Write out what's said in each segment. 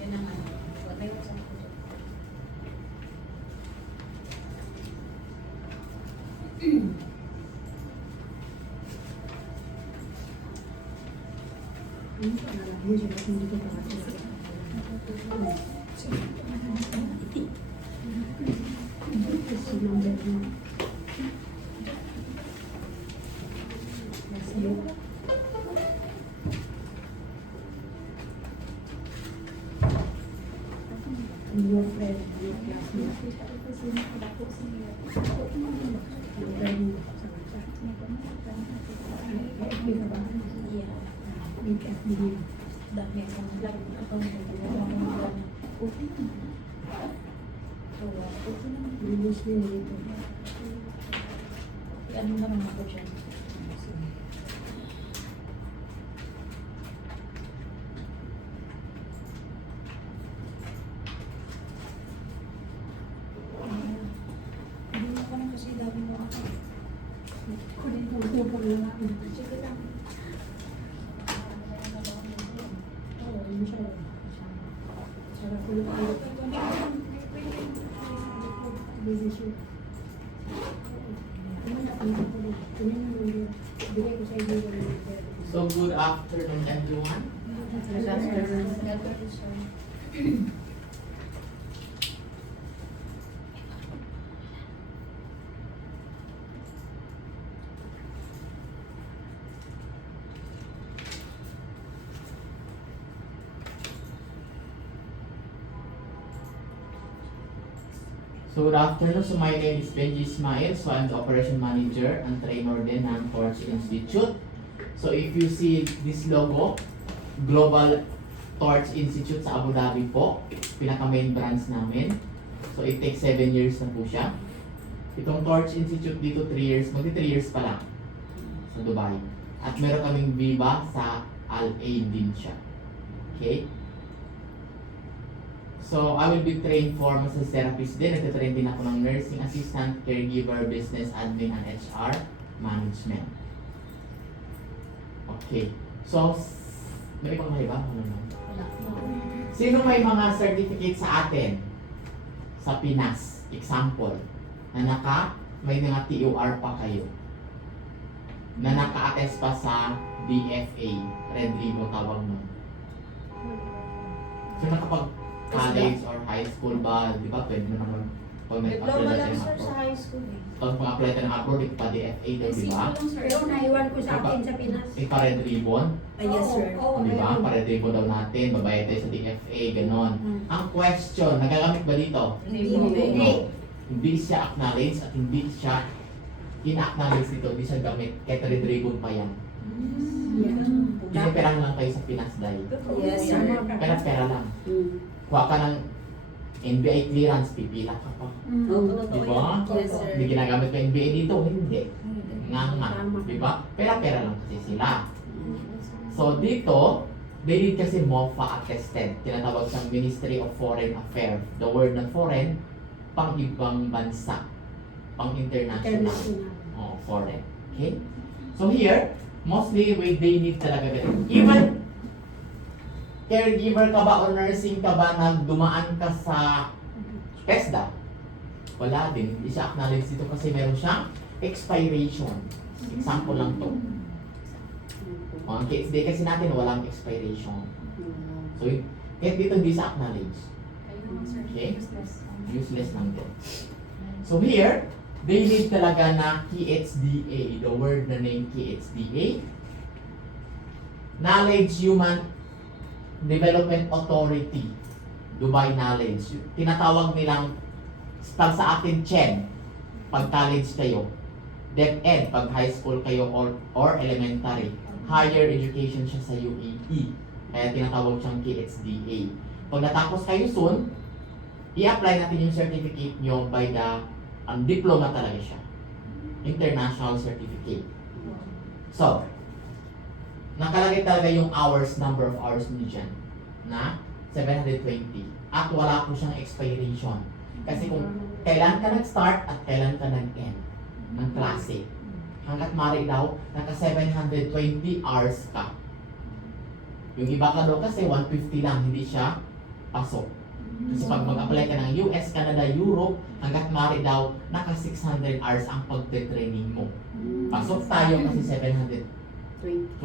Yan naman. May usap ko dyan. Your friend, your classmate. Dami akong vlog. Akong vlog. Okay naman. Okay naman. Ano naman ako dyan? Hindi ako lang kasi dami mo ako. Sige lang. So good afternoon everyone. So good afternoon. So my name is Benji Ismail. So I'm the operation manager and trainer din ng Torch Institute. So if you see this logo, Global Torch Institute sa Abu Dhabi po, pinaka main branch namin. So it takes 7 years na po siya. Itong Torch Institute dito 3 years, magti 3 years pa lang sa Dubai. At meron kaming Viva sa Al-Ain din siya. Okay? So, I will be trained for massage therapist din. Nagtatrain din ako ng nursing assistant, caregiver, business admin, and HR management. Okay. So, may ibang ba? Ano naman? Sino may mga certificate sa atin? Sa Pinas, example, na may mga TOR pa kayo. Na naka-attest pa sa DFA, Red Ribbon tawag mo. So, college or high school ba, di ba? Pwede mo naman pag may apply Diploma na lang ng sir sa abroad. high school eh. Pag mag-apply ka ng abroad, ito pa DFA daw, di ba? Pero naiwan ko sa akin sa Pinas. Ito pa red ribbon, Yes, sir. di ba? Pa red ribbon daw natin, babayad tayo sa DFA, ganon. Ang question, nagagamit ba dito? Hindi. Hindi siya acknowledge at hindi siya ina-acknowledge dito, hindi siya gamit. Kahit red ribbon pa yan. Kasi pera lang kayo sa Pinas dahil. Yes, sir. Pera lang. Kuha ka ng NBA clearance, pipila ka pa. Di ba? Yes, sir. Hindi ginagamit ng NBA dito, hindi. Nga. Di ba? Pera lang kasi sila. So dito, they need kasi MOFA attested. Tinatawag siyang Ministry of Foreign Affairs. The word na foreign, pang ibang bansa. Pang international. Oh, foreign. Okay? So here, mostly they need talaga ganun. Even caregiver ka ba o nursing ka ba na dumaan ka sa PESDA? Wala din. Hindi siya acknowledge dito kasi meron siyang expiration. Example lang to. Ang KSD kasi natin walang expiration. So, kahit dito hindi siya acknowledge. Okay? Useless lang to. So here, they need talaga na KHDA. The word na name KHDA. Knowledge Human Development Authority, Dubai Knowledge. Tinatawag nilang, pag sa atin, CHED, pag college kayo, DepEd, pag high school kayo or elementary, higher education siya sa UAE. Kaya tinatawag siyang KHDA. Pag natapos kayo soon, i-apply natin yung certificate nyo by the diploma talaga siya. International certificate. So, nakalagay talaga yung hours, number of hours niyo dyan na 720 at wala po siyang expiration kasi kung kailan ka nag-start at kailan ka nag-end ng klase. hanggat mari daw, naka 720 hours ka. Yung iba ka daw kasi 150 lang, hindi siya pasok. Kasi pag mag-apply ka ng US, Canada, Europe, hanggat mari daw, naka 600 hours ang pagte-training mo. Pasok tayo kasi 720.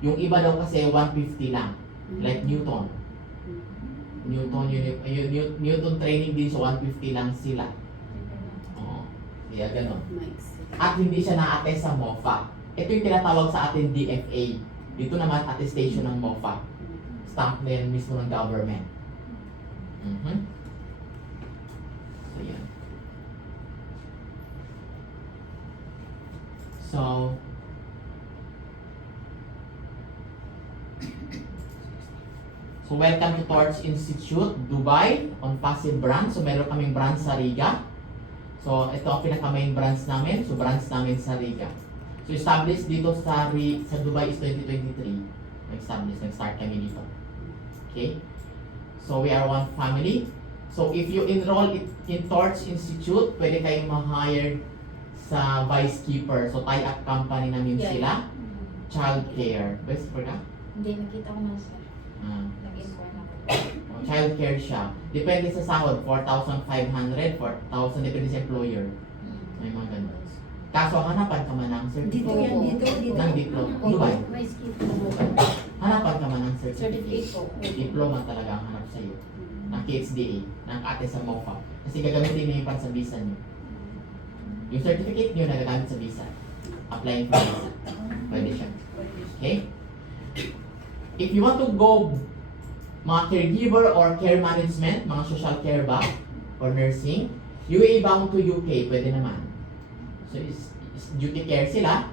Yung iba daw kasi 150 lang, like Newton. Newton training din sa 150 lang sila. Oo. Kaya ganun. At hindi siya na-attest sa MOFA. Ito yung tinatawag sa atin DFA. Dito naman attestation ng MOFA. Stamp na yan mismo ng government. So, yan. So, welcome to Torch Institute, Dubai, on Pasig branch. So, meron kaming branch sa Riga. So, ito ang pinaka-main branch namin. So, branch namin sa Riga. So, established dito sa Dubai is 2023. Nag-start kami dito. Okay? So, we are one family. So, if you enroll in Torch Institute, pwede kayong ma-hire sa Vice Keeper. So, tie-up company namin sila. Child care. Best for ka? Hindi, nakita ko na sir. Nag-inquire ako. Child care siya. Depende sa sahod. 4,500, 4,000. Depende sa employer. May mga ganun. Kaso, hanapan ka man ng Dito certificate. yan, dito. Ng diploma. Dubai. May skip. Hanapan ka man ng Certificate certificate. po. Diploma talaga ang hanap sa'yo. Ng KHDA. Ng ate sa MOFA. Kasi gagamitin niyo yung pan sa visa niyo. Yung certificate niyo nagagamit sa visa. Applying for visa. Pwede siya. Okay? If you want to go mga caregiver or care management, mga social care ba, or nursing, UAE bound to UK, pwede naman. So, is duty care sila,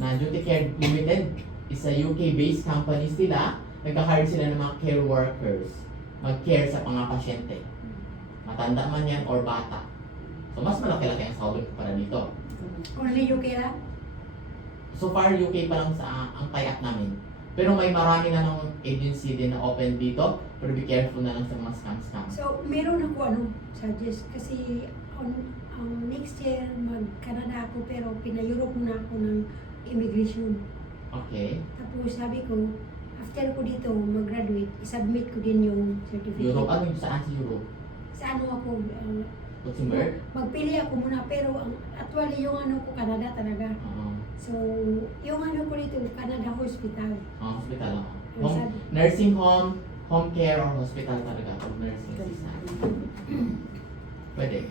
na Duty Care Limited is a UK-based company sila, nagka-hire sila ng mga care workers, mag-care sa mga pasyente. Matanda man yan or bata. So, mas malaki-laki ang sahod para dito. Only UK lang? So far, UK pa lang sa ang tie-up namin. Pero may marami na ng agency din na open dito, pero be careful na lang sa mga scam. So, meron ako suggest kasi next year mag-Canada ako pero pina-Europe muna ako ng immigration. Okay. Tapos sabi ko, after ko dito mag-graduate, isubmit ko din yung certificate. Europe, ano yung saan sa Europe? Sa ano ako, Luxembourg? magpili ako muna pero actually yung ano ko Canada talaga. So, yung ano ko dito, Canada Hospital. Hospital ako. Ang sabi, Nursing home, home care, or hospital talaga. Pag nursing assistant. Pwede.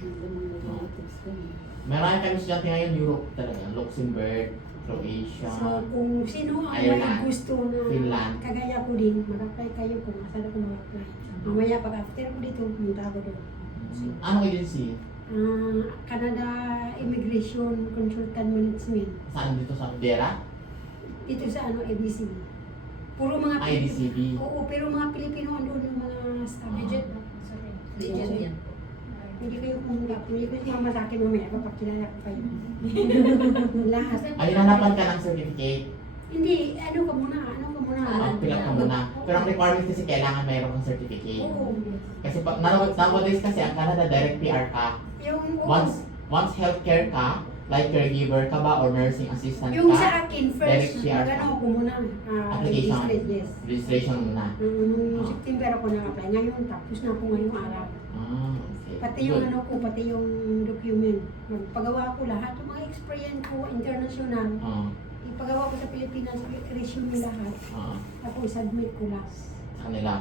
Marami kami estudyante ngayon, Europe talaga. Luxembourg, Croatia, so, kung sino ang may Ireland, gusto na Finland. kagaya ko din, mag-apply kayo kung asan ako mag-apply. Mamaya pag after ko dito, pumunta ako doon. Anong agency? Canada Immigration Consultant Management. Saan dito sa Vera? Dito sa ano, ABC. Puro mga IDCB. Oo, pero mga Pilipino andun yung mga staff. Legit ba? Sorry. Legit yan. Hindi kayo pumunta. Hindi ko sumama sa akin mamaya kapag kilala ko kayo. Lahat. Ay, hanapan ka ng certificate. Hindi, ano ka muna. Fill up ka muna. Pero ang requirement kasi kailangan mayroon kang certificate. Oo. Kasi pag nowadays kasi ang Canada direct PR ka. Yung, Once healthcare ka, like caregiver ka ba or nursing assistant yung ka, sa akin, direct first, PR ka. ano ko muna. Application. Yes. Registration muna. Nung September ako nag-apply. Ngayon, tapos na ako ngayong araw. Okay. Pati yung Good. ano ko, pati yung document. Magpagawa ko lahat. Yung mga experience ko, international. Ipagawa ko sa Pilipinas, resume lahat. Sa Tapos submit ko lahat. kanila.